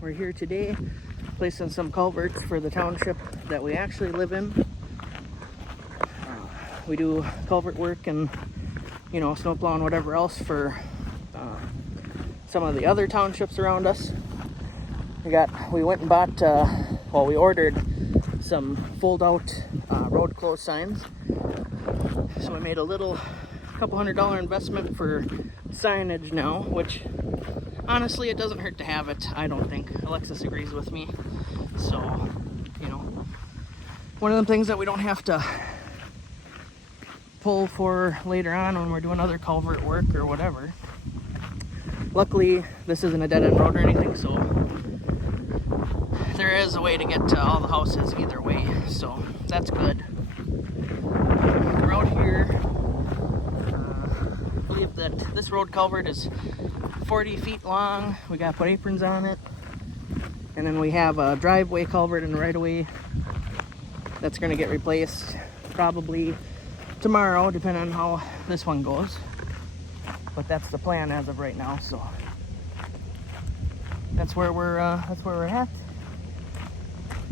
we're here today placing some culverts for the township that we actually live in. We do culvert work and, you know, snow plow and whatever else for some of the other townships around us. We went and bought, we ordered some fold-out road closed signs. So we made a couple $100 investment for signage now, which honestly it doesn't hurt to have it. I don't think. Alexis agrees with me. So, you know, one of them things that we don't have to pull for later on when we're doing other culvert work or whatever. Luckily, this isn't a dead-end road or anything, so there is a way to get to all the houses either way, so that's good. The road here, I believe that this road culvert is 40 feet long. We got to put aprons on it. And then we have a driveway culvert in the right-of-way that's going to get replaced probably tomorrow, depending on how this one goes. But that's the plan as of right now, so that's where we're at.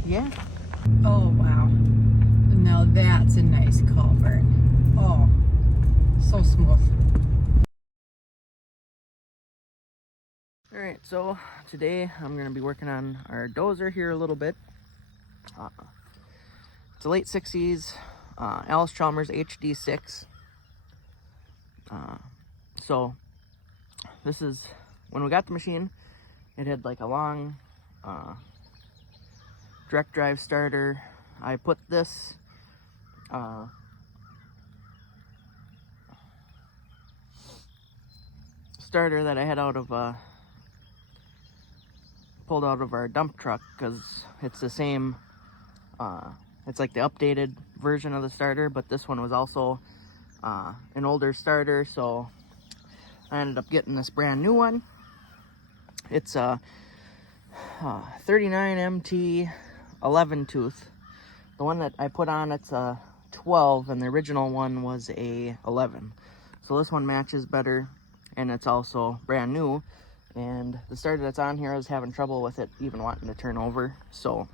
Yeah. Oh wow. Now that's a nice culvert. Oh, so smooth. Alright, so today I'm going to be working on our Dozer here a little bit. It's a late 60s Allis Chalmers HD6. So this is, when we got the machine, it had like a long direct drive starter. I put this starter that I had pulled out of our dump truck, because it's the same, it's like the updated version of the starter, but this one was also an older starter, so I ended up getting this brand new one. It's a 39 MT 11 tooth. The one that I put on, it's a 12, and the original one was a 11. So this one matches better, and it's also brand new. And the starter that's on here, I was having trouble with it even wanting to turn over. So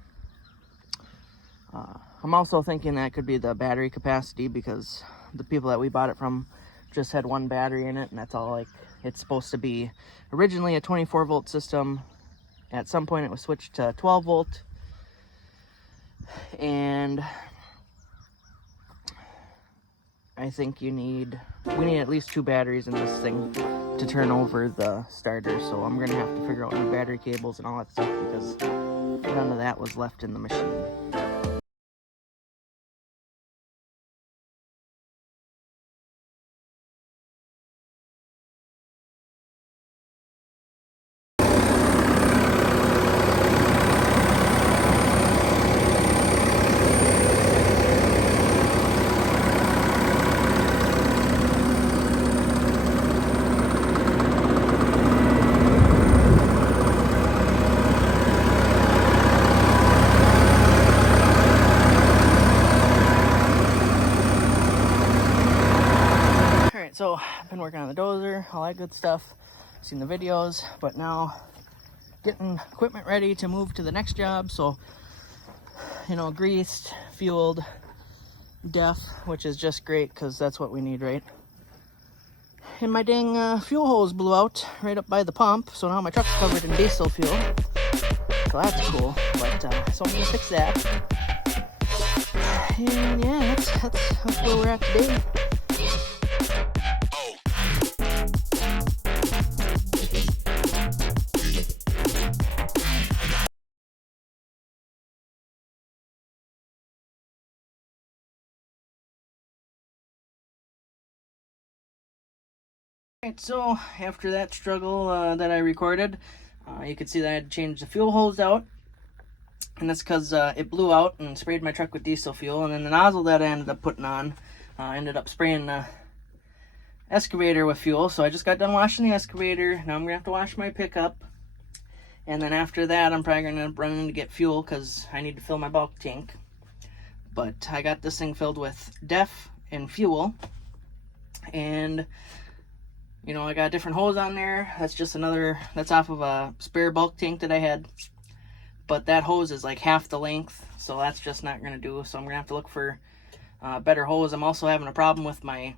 I'm also thinking that could be the battery capacity, because the people that we bought it from just had one battery in it, and that's all like it's supposed to be. Originally a 24 volt system. At some point it was switched to 12 volt. And I think we need at least 2 batteries in this thing to turn over the starter. So I'm gonna have to figure out new battery cables and all that stuff, because none of that was left in the machine. So I've been working on the Dozer, all that good stuff, seen the videos, but now getting equipment ready to move to the next job. So, you know, greased, fueled, def, which is just great because that's what we need, right? And my dang fuel hose blew out right up by the pump, so now my truck's covered in diesel fuel. So that's cool, but so I'm gonna fix that. And yeah, that's where we're at today. Alright, so after that struggle that I recorded, you could see that I had to change the fuel hose out, and that's because it blew out and sprayed my truck with diesel fuel. And then the nozzle that I ended up putting on ended up spraying the excavator with fuel. So I just got done washing the excavator. Now I'm gonna have to wash my pickup, and then after that I'm probably gonna run in to get fuel because I need to fill my bulk tank. But I got this thing filled with def and fuel, and you know, I got a different hose on there. That's just another, that's off of a spare bulk tank that I had. But that hose is like half the length, so that's just not going to do. So I'm going to have to look for better hose. I'm also having a problem with my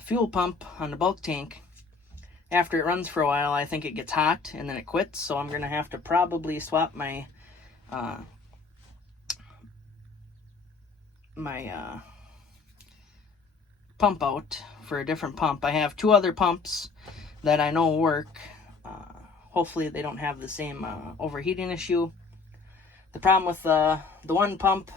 fuel pump on the bulk tank. After it runs for a while, I think it gets hot and then it quits. So I'm going to have to probably swap my pump out for a different pump. I have 2 other pumps that I know work. Hopefully they don't have the same overheating issue. The problem with the one pump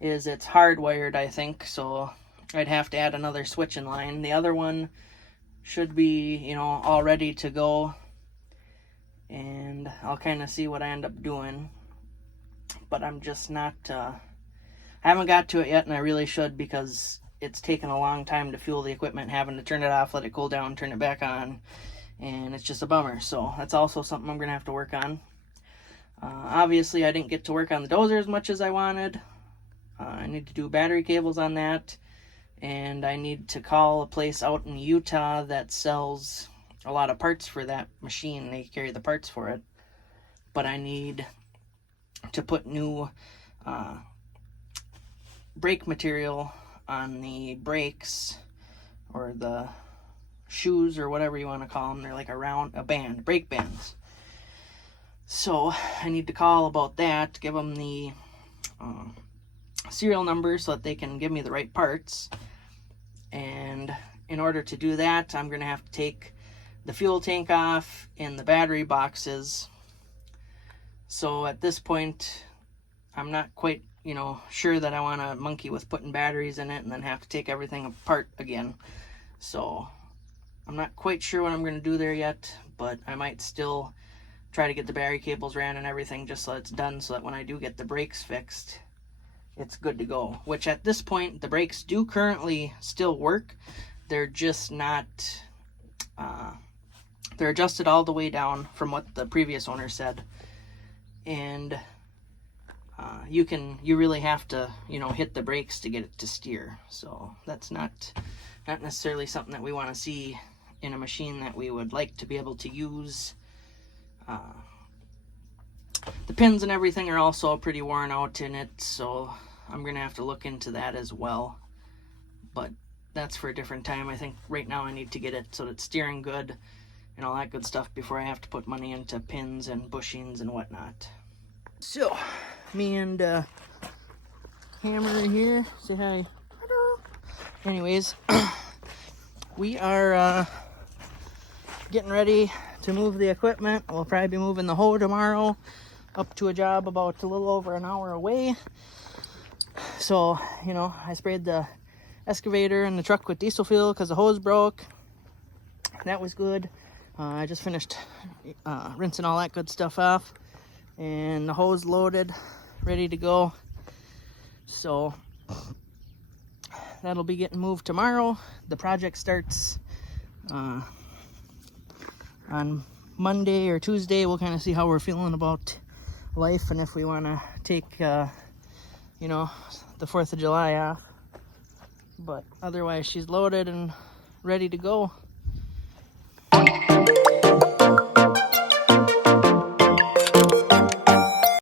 is it's hardwired, I think, so I'd have to add another switch in line. The other one should be, you know, all ready to go, and I'll kind of see what I end up doing. But I'm just not, I haven't got to it yet, and I really should, because it's taken a long time to fuel the equipment, having to turn it off, let it cool down, turn it back on, and it's just a bummer. So that's also something I'm going to have to work on. Obviously, I didn't get to work on the Dozer as much as I wanted. I need to do battery cables on that, and I need to call a place out in Utah that sells a lot of parts for that machine. They carry the parts for it. But I need to put new brake material on the brakes, or the shoes, or whatever you want to call them. They're like a band, brake bands. So I need to call about that, give them the serial number so that they can give me the right parts. And in order to do that, I'm going to have to take the fuel tank off and the battery boxes. So at this point, I'm not quite, you know, sure that I want to monkey with putting batteries in it and then have to take everything apart again. So I'm not quite sure what I'm going to do there yet, but I might still try to get the battery cables ran and everything just so it's done, so that when I do get the brakes fixed, it's good to go. Which at this point, the brakes do currently still work. They're just not, they're adjusted all the way down from what the previous owner said. And you really have to, you know, hit the brakes to get it to steer. So that's not necessarily something that we want to see in a machine that we would like to be able to use. The pins and everything are also pretty worn out in it, so I'm going to have to look into that as well. But that's for a different time. I think right now I need to get it so that it's steering good and all that good stuff before I have to put money into pins and bushings and whatnot. So, me and Hammer here. Say hi. Hello. Anyways, we are getting ready to move the equipment. We'll probably be moving the hoe tomorrow up to a job about a little over an hour away. So, you know, I sprayed the excavator and the truck with diesel fuel because the hose broke. That was good. I just finished rinsing all that good stuff off, and the hose loaded, ready to go. So that'll be getting moved tomorrow. The project starts on Monday or Tuesday. We'll kind of see how we're feeling about life and if we want to take, you know, the 4th of July off. But otherwise, she's loaded and ready to go.